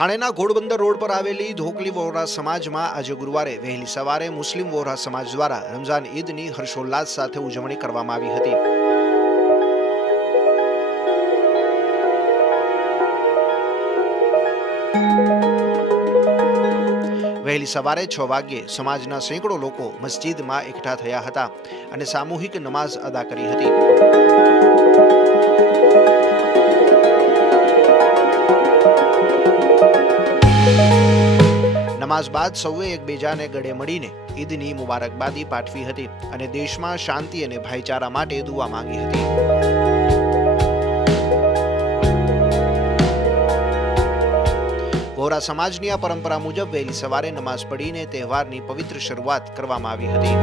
થાણેના ઘોડબંદર road પર આવેલી ધોકલી વોહરા સમાજમાં આજે ગુરુવારે વહેલી સવારે મુસ્લિમ વોહરા સમાજ દ્વારા રમઝાન ઈદની હર્ષોલ્લાસ સાથે ઉજવણી કરવામાં આવી હતી. વહેલી સવારે 6 વાગ્યે સમાજના સેંકડો લોકો મસ્જિદમાં એકઠા થયા હતા અને સામૂહિક નમાઝ અદા કરી હતી. નમાઝ બાદ સૌએ એકબીજાને ગળે મળીને ઈદની મુબારકબાદી પાઠવી હતી અને દેશમાં શાંતિ અને ભાઈચારા માટે દુઆ માંગી હતી. વોહરા સમાજની આ પરંપરા મુજબ વહેલી સવારે નમાઝ પઢીને તહેવારની પવિત્ર શરૂઆત કરવામાં આવી હતી.